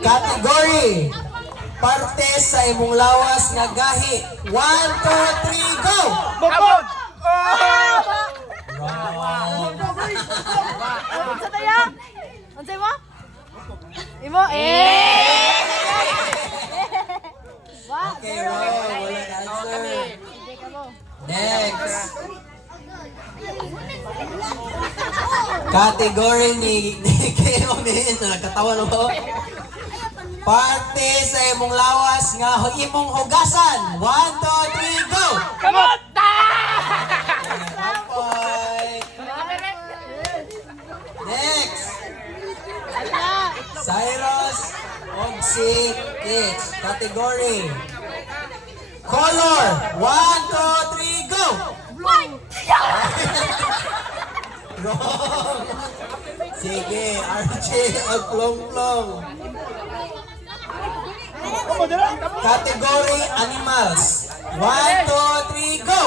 Category. Parte sa imong lawas nga gahi. 1, 2, 3, go! Babon! Unsa tayo? Unsay mo? Imo Okay, wow, wala na answer. Next. Category ni Keo Min. Nakatawa na ko. Parte sa imong lawas nga imong hugasan. 1, 2, 3, go! Kamot! Next. Cyrus Ogsi Kids. Category. Color. 1, 2, 3, go! Wrong. Sige, RJ Agplong-plong. Category animals. 1, 2, 3, go!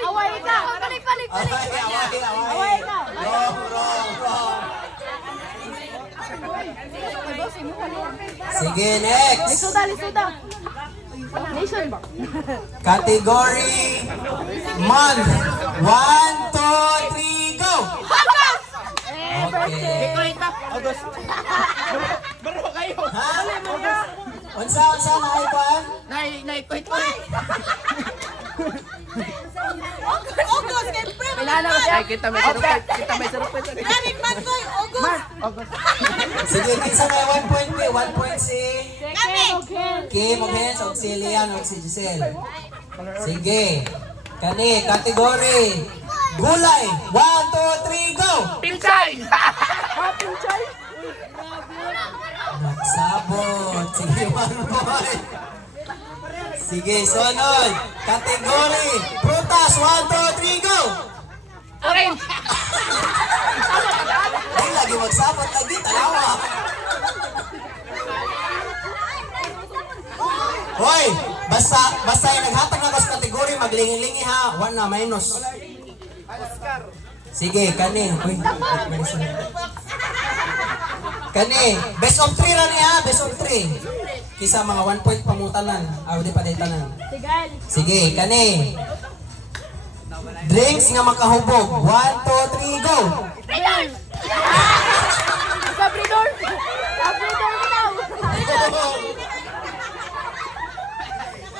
Away ka. Away ka. Wrong. Sige, next. Lisuda. Nation ba? Category month. 1, 2, 3, go! Okay. August. Baro kayo. Ha? Unsa na ay kuan? Nay-quit ko. August kay pre. Ilala ko siya. Kita may sarupet. David Mantoy, August. Sige, kinsa na 1 point B, 1 point si Kim Oghen, og si Lian, og si Giselle. Sige. Kani category gulay. 1, 2, 3, go! Pinchay! Pinchay. Nagsabot. Sige, 1 point. Sige, sunod. Category prutas. 1, 2, 3, go! Orange! Ay, lagi magsabot lagi. Talawa. Hoy, basta yung naghatag na sa category, maglingi-lingi ha. 1 na, minus. Sige, kani. Uy, kani, best of 3 ra niya, best of 3. Kisa mga 1 point pamutanan. Di pa daytanan. Sige, kani. Drinks nga makahubog. 1, 2, 3, go! Sabridor daw.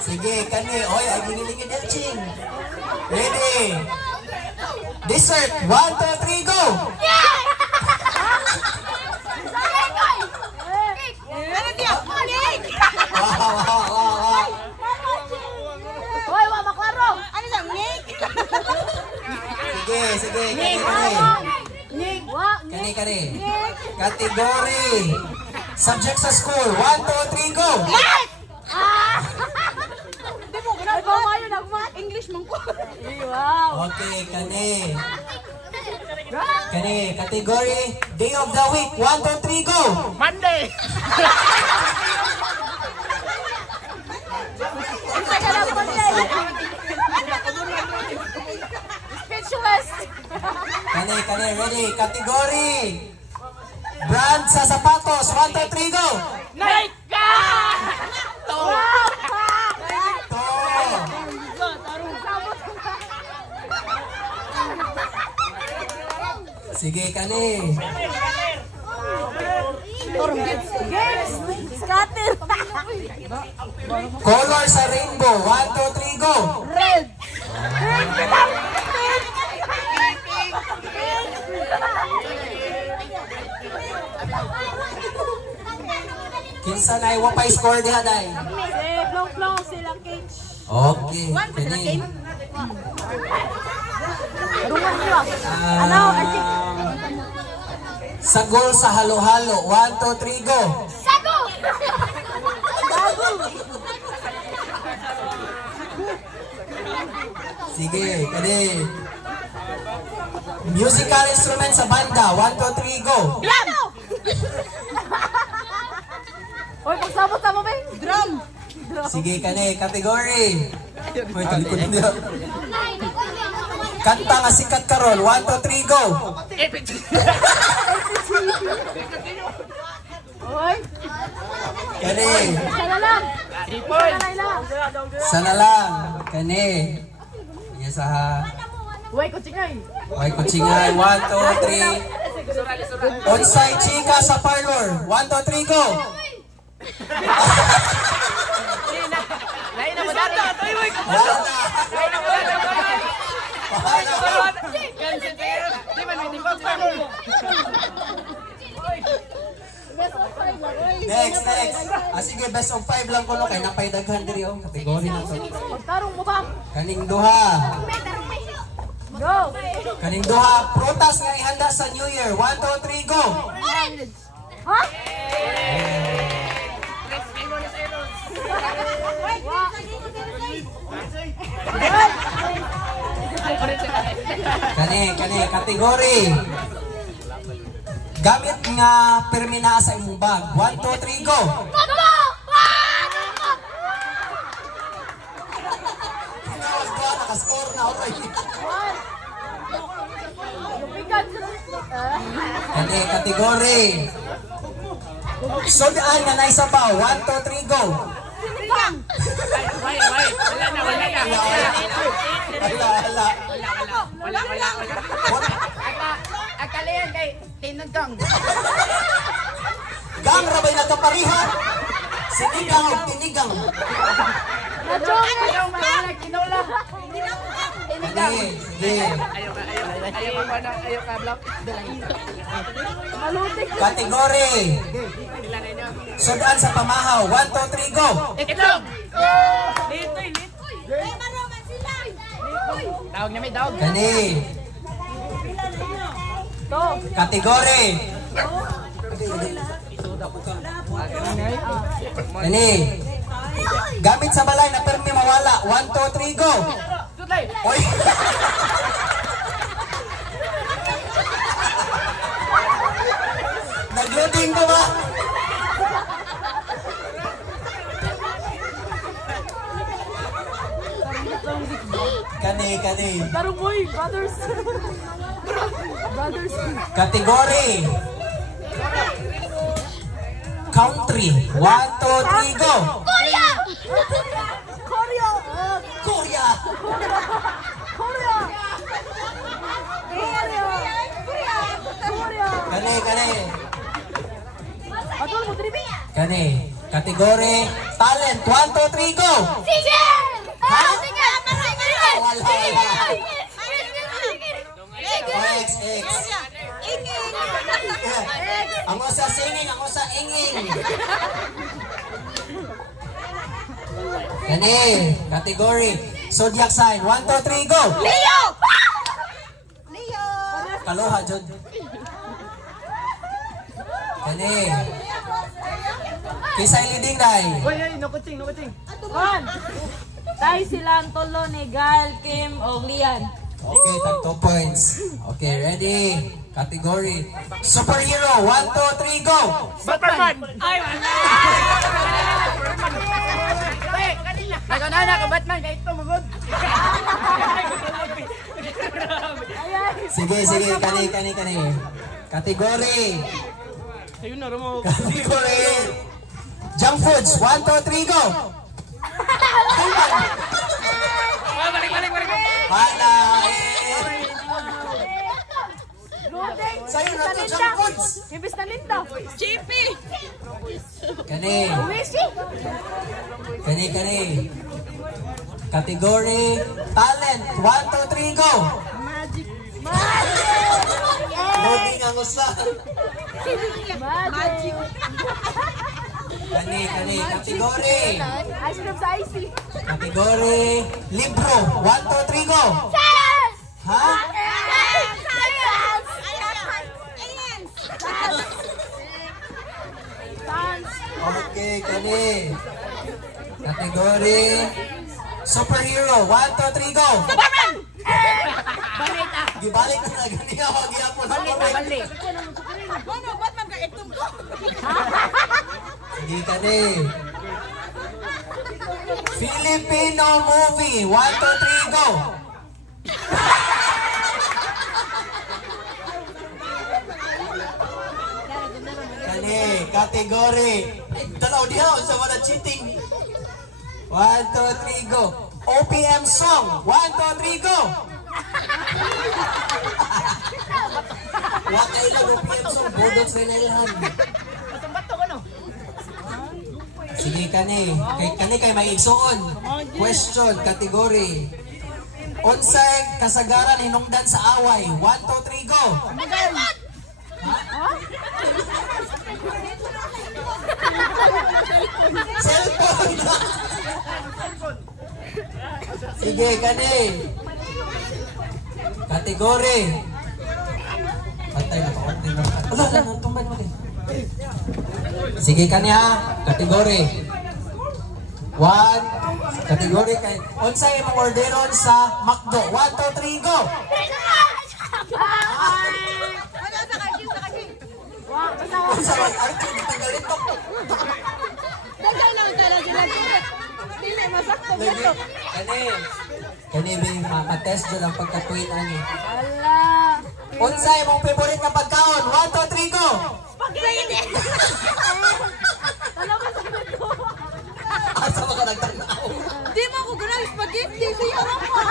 Sige, kani. Oy, ay gingiligid Elching. Ready? Dessert. 1, 2, 3, go! Wow. Hoy, wa maklaro. Ano lang, Nick? Sige, Nick. Kani. Category. Subject sa school. 1, 2, 3, go! Di mo ginagawa kayo nagmat English man ko. Wow. Okay, kani. Category. Day of the week. 1, 2, 3, go! Monday! Speechless. Kani, ready? Category. Brand sa sapatos. 1, 2, 3, go! Nike! Sige, kani. Games. Scatter. Color sa rainbow. 1, 2, 3, go! Red. Kinsa na iwa pa score diha day. Plong-plong silang cage. Okay. Kani. Rungan nyo. Ano? Sagol sa halo-halo. 1, 2, 3, go! Sago! Sige, kani. Musical instrument sa banda. 1, 2, 3, go! Piano! Hoy, pagsabot na mo ba? Drum! Sige, kani. Category. Hoy, talikod niya. Kanta nga sikat karon. 1, 2, 3, go. Oy. Kani. Sana lang. Sana lang. Kani. Yes ha. Uy, kutsingay. May kutsingay. 1, 2, 3. Onside chika sa parlor. 1, 2, 3, go. Lain na mo dati. Wala na. Lain na mo dati. Wala na. Di man, hindi ba? Next. Sige, best of 5 lang ko no. Kaya napaydaghan diri oh. Kategory na to. Magtarong mo ka. Kaning duha. Go. Kaning duha. Prutas nga ihanda sa New Year. 1, 2, 3, go. Ha? Kani. Kategory. Gamit nga permina sa imong bag. 1, 2, 3, go. Nakascore na ako. Lupikan sila. Kani, kategory. Sudaan nga naisabaw. 1, 2, 3, go. Sinigang. Wala na. Wala. Akala yan kay tinagkang. Gang rabay nagkaparihan. Sinigang o tinigang. Ayaw mahalag, kinula. Kani, sige. Ayaw ka, block. Malutik. Kategory. Sudaan sa pamahaw. 1, 2, 3, go. Ikitlog! Litoy! Tawag na may tawag. Kani. Go. Kategory. Kani. Gamit sa balay na permi mawala. 1, 2, 3, go. Tutlay! Oy. Nagloading ko ba? Kani. Tarong mo brothers. Brothers. Kategory. Country. 1, 2, 3, go. Korea. Korea. Korea. Kani. Atul mo tribi. Kani. Kategory. Talent. 1, 2, 3, go. Sige. Ha? Sige. Wala. X. Ang sa singing, ang sa inging. Kani. Kategory. Zodiac sign. 1, 2, 3, go. Leo. Kaloha, Jod. Kani. Kisay leading day. Uy, nukutsing. One. Tayo silang tolo ni Gal, Kim, o Lian. Okay, tag 2 points. Okay, ready? Category. Superhero. 1, 2, 3, go. Batman! Ay, wala! Nagana ka Batman, kahit ito magod. Sige. Kani. Category. Ayun na, Romo. Category. Junk foods. 1, 2, 3, go. Balik. Hala. Sa'yo na to, junk foods. Ibis na linda. Chippy. Kani. Wisi. Kani. Category. Talent. 1, 2, 3, go. Magic. Loading ang usa. Magic. Kani. Category. Ice cream sa icy. Category. Libro. 1, 2, 3, go. Science! Ha? Okay, kani. Category. Superhero. 1, 2, 3, go. Superman! Gibalik na gani ako gyapon. Balik. Ano, Batman ka itong ko? Sige kani. Filipino movie. 1, 2, 3, go. Kategory. Tanaw diha sa mga cheating. 1, 2, 3, go. OPM song. 1, 2, 3, go. Wa kay lang OPM song. Bodot sa ilahan. Bato ko no. Sige kani kay may igsuon. Question, category. Unsay kasagaran hinungdan sa away? 1, 2, 3, go. Cellphone. Sige kani. Category. Patay na to. Wala nang tumbay mo din. Sige kani ha. Category. 1. Category kay unsay imong orderon sa McDo? 1, 2, 3, go. Unsa man arkin tagalit to? Dagay lang tala sila. Dili masakto gato. Kani bing ma-test jud ang pagkatuin ani. Ala. Unsay imong favorite nga pagkaon? 1, 2, 3, go. Spaghetti. Tala ba sa gato? Asa ba ka nagtanaw? Di mo ko ganang spaghetti siya ra pa.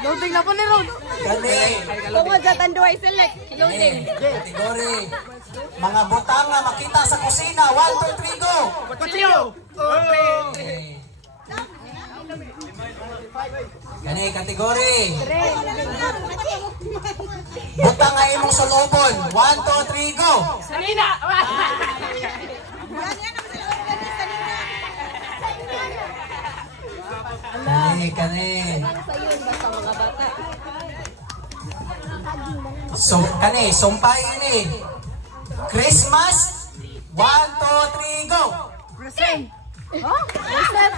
Loading na po ni Rod. Kani. Tungod sa tanduay select. Loading. Kategory. Mga butang nga makita sa kusina. 1, 2, 3, go. Kutsilyo. Okay. Kani kategory. Butang nga imong sulubon. 1, 2, 3, go. Salina. Kani. So, kani, sumpay ini. Christmas. 1, 2, 3, go. Present. Oh? Present.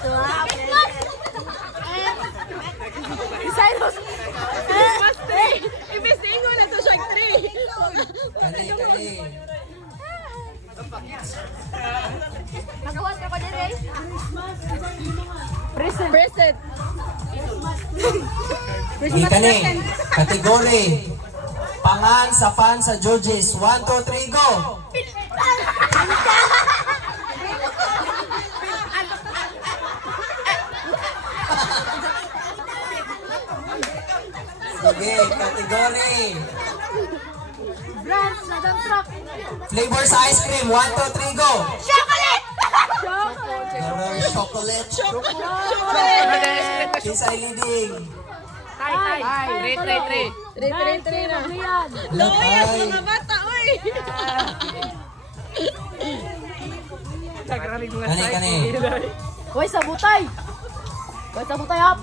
Cyrus. Christmas tree. Ibig ingon na to siya tree. Kani. Nagawas ka pa din, Ray? Present. Present. Kani. Kategory. Pangan sa pan sa Georges. 1, 2, 3, go. Sige, kategory. Brands na dump truck. Flavor sa ice cream. 1, 2, 3, go. Chocolate! Chocolate. Kinsa ay leading? Tay. Three na. Lakay. bata, oy! Kani. Hoy, sabutay! Hoy, sabutay up!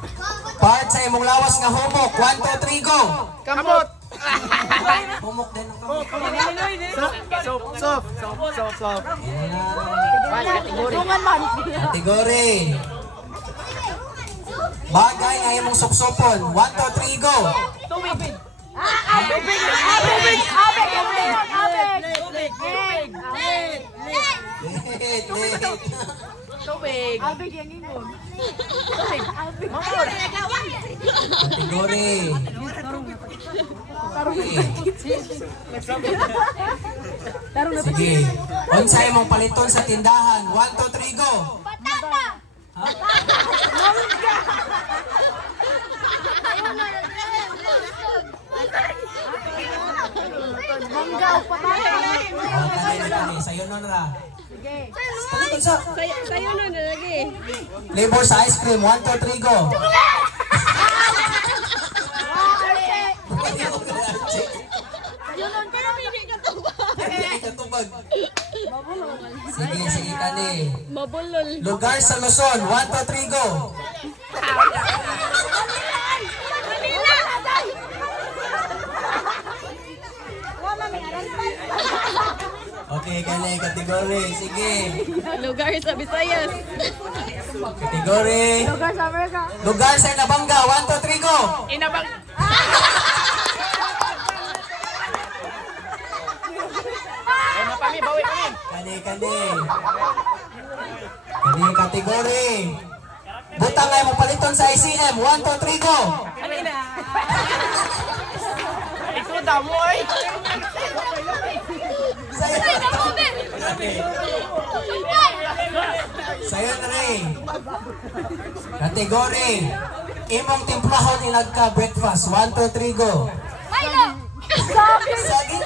Part sa imong lawas nga humok. 1, 2, 3, go. Kamot. Humok din ang Soft. Tungan man! kategory. Bagay nga imong supsupon. 1, 2, 3, go. Tubig. Abig! Late. Tubig. Abig yung ingon. Kategory. Sige. Unsay imong paliton sa tindahan. 1, 2, 3, go. Batata! Mangga o patata. Kani. Sayo nun ra. Sige. Paliton sa Sayo na lagi. flavor sa ice cream. 1, 2, 3, go. Katubag. Sige kani. Mabulol. Lugar sa Luzon. 1, 2, 3, go. Manila! Okay, kani kategory. Sige. Lugar sa Visayas. Kategory. Lugar sa Amerika. Lugar sa Nabanga. 1, 2, 3, go. Inabang. Bawi kami. Kani kategory. Butang ay mo paliton sa ICM. 1, 2, 3, go. Kanina. damo eh. Sayo na rin. Kategory. Imong timplahon ilagka breakfast. 1, 2, 3, go. Saging?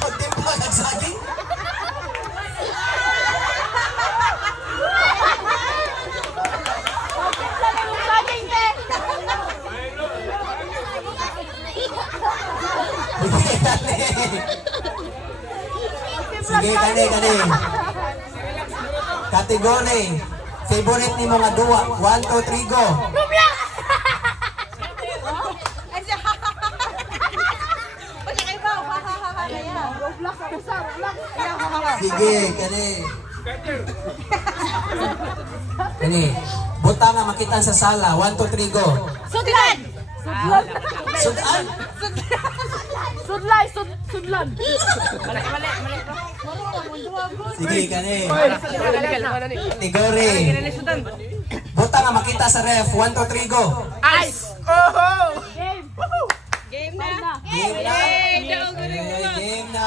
Pagtimpla ng saging? Sige, kani. Kategory. Favorite ni mga duwa. 1, 2, 3, go. Sige, kani. Buta nga makitan sa sala. 1, 2, 3, go. Sudlan! Sudan? Sudlan! Mali. Sige, kani. Kategory. Buta nga makita sa ref. 1, 2, 3, go. Ice! Oh! Game na! Game na. Game na.